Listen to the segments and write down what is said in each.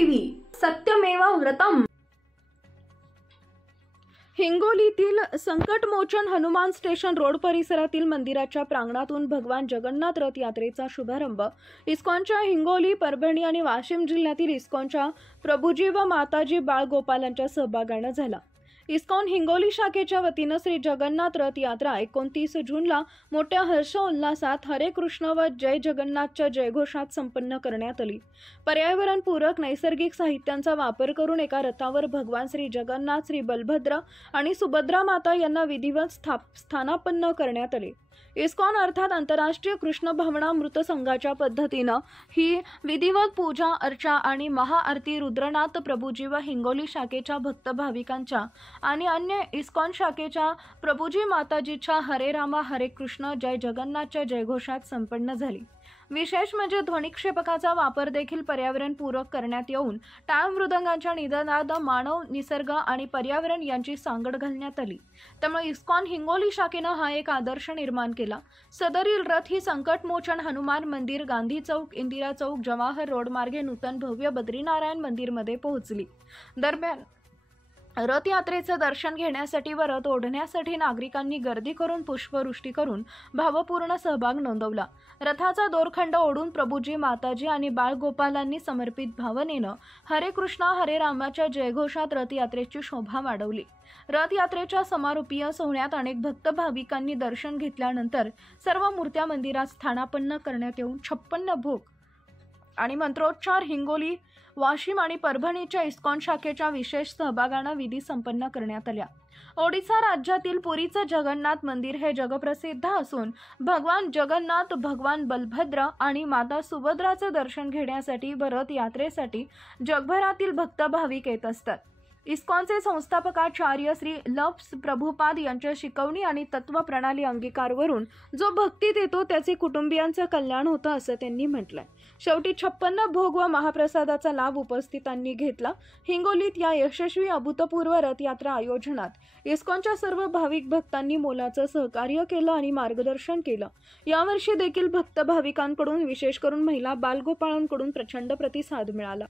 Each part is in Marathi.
टीव्ही सत्यमेव व्रतम। हिंगोलीतील संकटमोचन हनुमान स्टेशन रोड परिसरातील मंदिराच्या प्रांगणातून भगवान जगन्नाथ रथ यात्रेचा शुभारंभ इस्कॉनच्या हिंगोली, परभणी आणि वाशिम जिल्ह्यातील इस्कॉनच्या प्रभुजी व माताजी बाळगोपालांच्या सहभागाने झाला। इस्कॉन हिंगोली शाखेच्या वतीने श्री जगन्नाथ रथ यात्रा 29 जूनला मोठ्या हर्षोल्लासात हरे कृष्ण व जय जगन्नाथच्या जयघोषात संपन्न करण्यात आली। पर्यावरणपूरक नैसर्गिक साहित्यांचा वापर करून एका रथावर भगवान श्री जगन्नाथ, श्री बलभद्र आणि सुभद्रा माता यांना विधिवत स्थानापन्न करण्यात आले। इस्कॉन अर्थात आंतरराष्ट्रीय कृष्ण भावनामृत संघाच्या पद्धतीने ही विधिवत पूजा अर्चा आणि महाआरती रुद्रनाथ प्रभुजी व हिंगोली शाखेच्या भक्त भाविकांच्या आणि अन्य इस्कॉन शाखेच्या प्रभुजी माताजीच्या हरे रामा हरे कृष्ण जय जगन्नाथच्या जयघोषात संपन्न झाली। विशेष म्हणजे ध्वनिक्षेपकाचा वापर देखील पर्यावरणपूरक करण्यात येऊन टाळ मृदंगाच्या निनादात मानव, निसर्ग आणि पर्यावरण यांची सांगड घालण्यात आली। त्यामुळे इस्कॉन हिंगोली शाखेने हा एक आदर्श निर्माण केला। सदरील रथ ही संकटमोचन हनुमान मंदिर, गांधी चौक, इंदिरा चौक, जवाहर रोड मार्गे नूतन भव्य बद्रीनारायण मंदिरमध्ये पोहोचली। दरम्यान रथ यात्रेचे दर्शन घेण्यासाठी व रथ ओढण्यासाठी नागरिकांनी गर्दी करून पुष्पवृष्टी करून भावपूर्ण सहभाग नोंदवला। रथाचा दोरखंड ओढून प्रभुजी माताजी आणि बाळगोपालांनी समर्पित भावनेनं हरे कृष्णा हरे रामाच्या जयघोषात रथ यात्रेची शोभा वाढवली। रथ यात्रेच्या समारोपीय सोहळ्यात अनेक भक्त भाविकांनी दर्शन घेतल्यानंतर सर्व मूर्त्या मंदिरात स्थानापन्न करण्यात येऊन 56 भोग आणि मंत्रोच्चार हिंगोली, वाशिम आणि परभणीच्या इस्कॉन शाखेच्या विशेष सहभागाने विधी संपन्न करण्यात आल्या। ओडिशा राज्यातील पुरीचे जगन्नाथ मंदिर हे जगप्रसिद्ध असून भगवान जगन्नाथ, भगवान बलभद्र आणि माता सुभद्राचे दर्शन घेण्यासाठी व रथ यात्रेसाठी जगभरातील भक्त भाविक येत असतात। इस्कॉनचे संस्थापकाचार्य श्री लप्स प्रभुपाद यांच्या शिकवणी आणि तत्व प्रणाली अंगीकारवरून जो भक्तीत येतो त्याचे कुटुंबियांचे कल्याण होतं असं त्यांनी म्हटलंय। शेवटी 56 भोग व महाप्रसादाचा लाभ उपस्थितांनी घेतला। हिंगोलीत या यशस्वी अभूतपूर्व रथ यात्रा आयोजनात इस्कॉनच्या सर्व भाविक भक्तांनी मोलाचं सहकार्य केलं आणि मार्गदर्शन केलं। यावर्षी देखील भक्त भाविकांकडून विशेष करून महिला बालगोपाळांकडून प्रचंड प्रतिसाद मिळाला।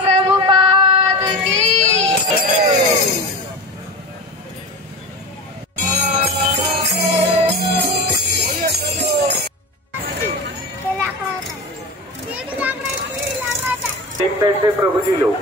प्रभुपाद की एक साइड से प्रभु जी लोग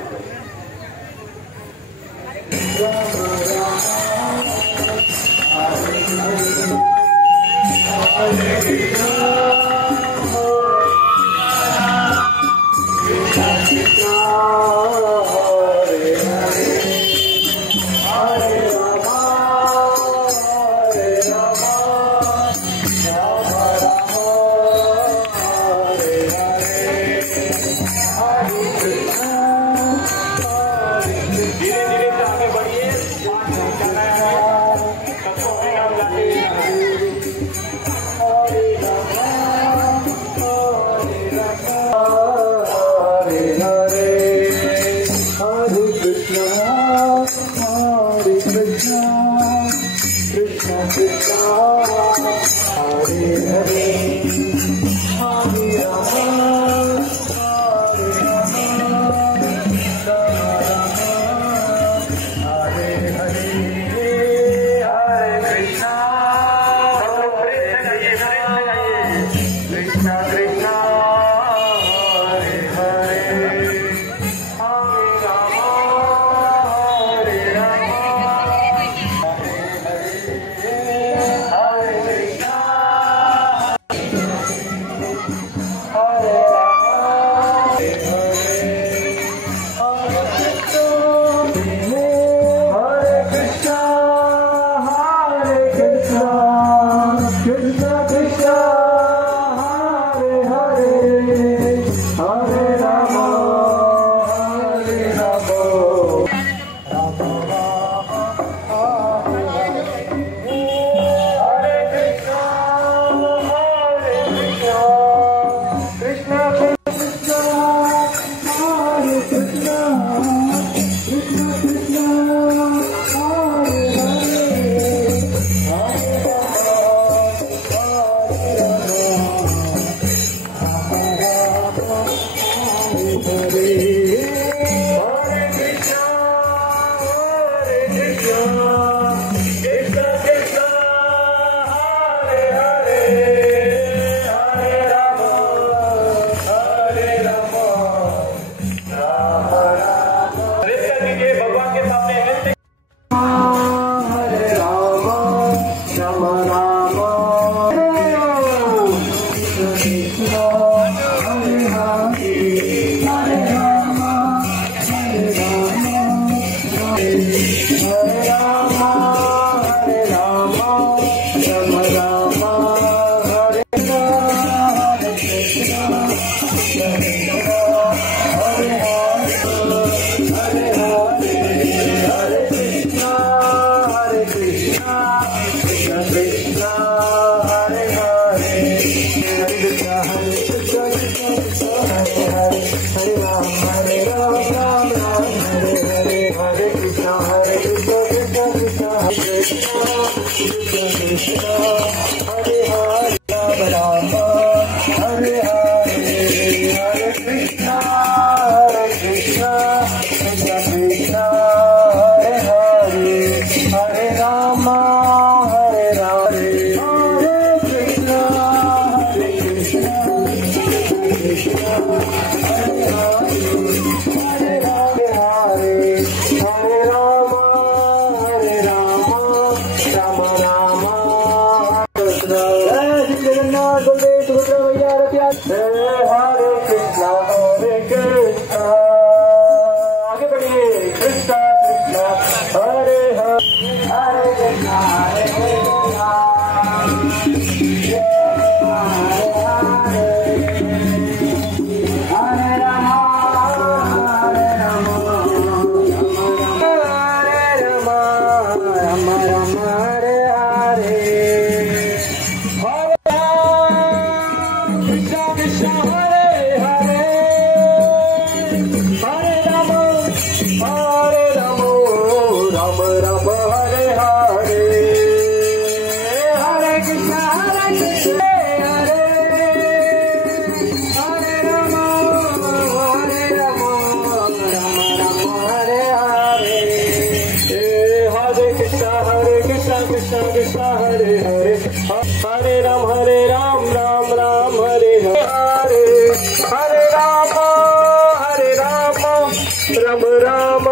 राम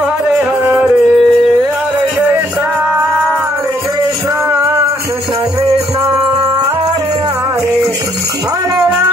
हरे हरे हरे कृष्णा कृष्णा कृष्णा कृष्णा हरे हरे हरे राम